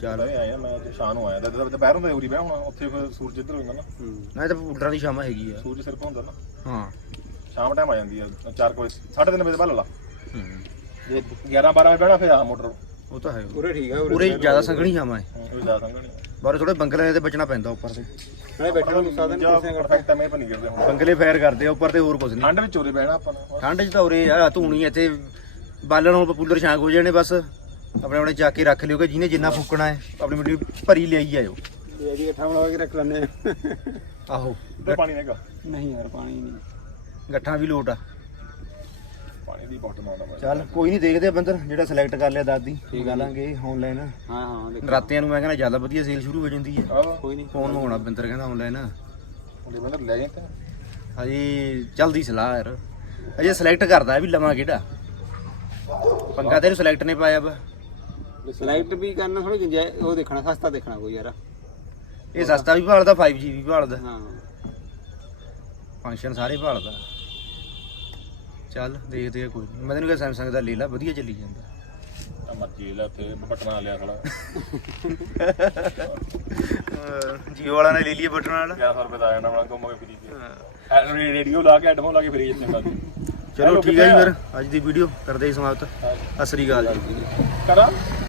ਚੱਲ ਆਏ ਆ ਮੈਂ ਤੇ ਸ਼ਾਮ ਨੂੰ ਆਇਆ। ਤਾਂ ਦੁਪਹਿਰ ਹੁੰਦਾ ਉਰੀ ਬਹਿ ਹੁਣ ਉੱਥੇ ਫਿਰ ਸੂਰਜ ਇੱਧਰ ਹੋ ਜਾਂਦਾ ਨਾ ਇਹ ਤਾਂ ਪੁੱਟਰਾਂ ਦੀ ਸ਼ਾਮਾ ਹੈਗੀ ਆ। ਸੂਰਜ ਸਿਰ ਹੁੰਦਾ ਨਾ। ਹਾਂ। ਸ਼ਾਮ ਟਾਈਮ ਆ ਜਾਂਦੀ ਆ 4 ਵਜੇ 3:30 ਵਜੇ ਬਾਅਦ ਲਾ ਹੂੰ। ਜੇ 11 12 ਵਜੇ ਬਹਿਣਾ ਫਿਰ ਆ ਮੋਟਰ। ਉਹ ਤਾਂ ਹੈ। ਉਰੇ ਠੀਕ ਆ ਉਰੇ ਜ਼ਿਆਦਾ ਸੰਘਣੀ ਸ਼ਾਮਾ ਹੈ ਉਹ ਜਾ ਸੰਗਣੀ ਬਾਰੇ ਥੋੜੇ ਬੰਗਲੇ ਤੇ ਬਚਣਾ ਪੈਂਦਾ ਉੱਪਰ ਤੇ। ਨਾਲੇ ਬੈਠਣ ਨੂੰ ਸਾਧਨ ਜਾਂ ਕੁਰਸੀਆਂ ਕਰ ਪਰਫੈਕਟ ਐਵੇਂ ਨਹੀਂ ਗਿਰਦੇ ਹੁਣ। ਬੰਗਲੇ ਫਾਇਰ ਕਰਦੇ ਆ ਉੱਪਰ ਤੇ ਹੋਰ ਕੁਝ ਨਹੀਂ। ਠੰਡ ਵਿੱਚ ਉਰੇ ਬਹਿਣਾ ਆਪਾਂ ਠੰਡ 'ਚ ਤਾਂ ਉਰੇ ਆ ਧੂਣੀ ਇੱਥੇ ਬਾਲਣ ਨੂੰ ਪਪੂਲਰ ਛਾਂਕ ਹੋ ਜਾਣੇ ਬਸ। ਆਪਣੇ ਆਪਣੇ ਜਾ ਕੇ ਰੱਖ ਲਿਓ ਕਿ ਜਿਹਨੇ ਜਿੰਨਾ ਫੂਕਣਾ ਹੈ ਆਪਣੀ ਮਿੱਟੀ ਭਰੀ ਲਿਆਈ ਜਾਇਓ। ਇਹ ਜੀ ਇਕੱਠਾ ਬਣਾ ਕੇ ਰੱਖ ਲੈਣੇ ਆਹੋ। ਤੇ ਪਾਣੀ ਨਹੀਂਗਾ ਨਹੀਂ ਯਾਰ ਪਾਣੀ ਨਹੀਂ। ਗੱਠਾਂ ਵੀ ਲੋਟ ਆ। ਪਾਣੀ ਦੀ ਬੋਟਲ ਆਉਂਦਾ ਮੈਂ। ਚੱਲ ਕੋਈ ਨਹੀਂ ਦੇਖਦੇ ਆ ਬੰਦਰ ਜਿਹੜਾ ਸਿਲੈਕਟ ਕਰ ਲਿਆ ਦਾਦੀ ਮੰਗਾ ਲਾਂਗੇ ਆਨਲਾਈਨ ਹਾਂ ਹਾਂ ਦੇਖ। ਰਾਤਿਆਂ ਨੂੰ ਮੈਂ ਕਹਿੰਦਾ ਜ਼ਿਆਦਾ ਵਧੀਆ ਸੇਲ ਸ਼ੁਰੂ ਹੋ ਜਾਂਦੀ ਹੈ। ਆਹ। ਕੋਈ ਨਹੀਂ। ਫੋਨ ਮੰਗਾਉਣਾ ਬਿੰਦਰ ਕਹਿੰਦਾ ਆਨਲਾਈਨ ਉਹਦੇ ਬੰਦਰ ਲੈ ਜਾਂਦੇ ਹਜੇ ਜਲਦੀ ਸਲਾਹ ਯਾਰ। ਅਜੇ ਸਿਲੈਕਟ ਕਰਦਾ ਵੀ ਲਵਾਂ ਕਿਹੜਾ। ਪੰਗਾ ਤੈਨੂੰ ਸਿਲੈਕਟ ਨੇ ਪਾਇਆ ਵਾ। ਸਲਾਈਟ ਵੀ ਕਰਨਾ ਥੋੜੀ ਗੁੰਜਾਇਸ਼ ਉਹ ਦੇਖਣਾ ਸਸਤਾ ਦੇਖਣਾ ਕੋਈ ਯਾਰ। ਇਹ ਸਸਤਾ ਵੀ ਭਾਲਦਾ 5G ਵੀ ਭਾਲਦਾ। ਹਾਂ। ਫੰਕਸ਼ਨ ਸਾਰੇ ਭਾਲਦਾ। ਚੱਲ ਦੇਖਦੇ ਆ ਕੋਈ ਨੀ। ਮੈਂ ਤੈਨੂੰ ਕਿਹਾ ਸੈਮਸੰਗ ਦਾ ਲੈ ਲਾ ਵਧੀਆ ਚੱਲੀ ਜਾਂਦਾ। ਆ ਮਰਜ਼ੀ ਲੈ ਉੱਥੇ ਬਟਨਾ ਲਿਆ ਖੜਾ। ਜੀਓ ਵਾਲਾ ਨੇ ਲੈ ਲਈਏ ਬਟਨ ਵਾਲਾ। 1100 ਰੁਪਏ ਦਾ ਆ ਜਾਣਾ ਬਣਾ ਘੁੰਮ ਕੇ ਫਰੀ ਤੇ ਰੇਡੀਓ ਲਾ ਕੇ ਹੈਡਫੋਨ ਲਾ ਕੇ ਫਰੀ ਜਿੱਥੇ ਮਰਜ਼ੀ ਚਲੋ ਠੀਕ ਹੈ ਜੀ ਫਿਰ। ਅੱਜ ਦੀ ਵੀਡੀਓ ਕਰਦੇ ਹੀ ਸਮਾਪਤ। ਸਤਿ ਸ੍ਰੀ ਅਕਾਲ ਜੀ। ਕਰਾਂ?